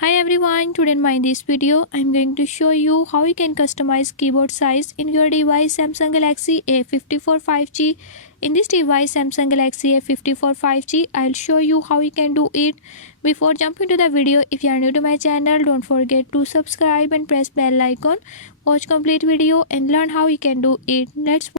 Hi everyone, today in this video I'm going to show you how you can customize keyboard size in your device Samsung Galaxy A54 5G. In this device Samsung Galaxy A54 5G, I'll show you how you can do it. Before jumping to the video, if you are new to my channel, don't forget to subscribe and press bell icon. Watch complete video and learn how you can do it. Let's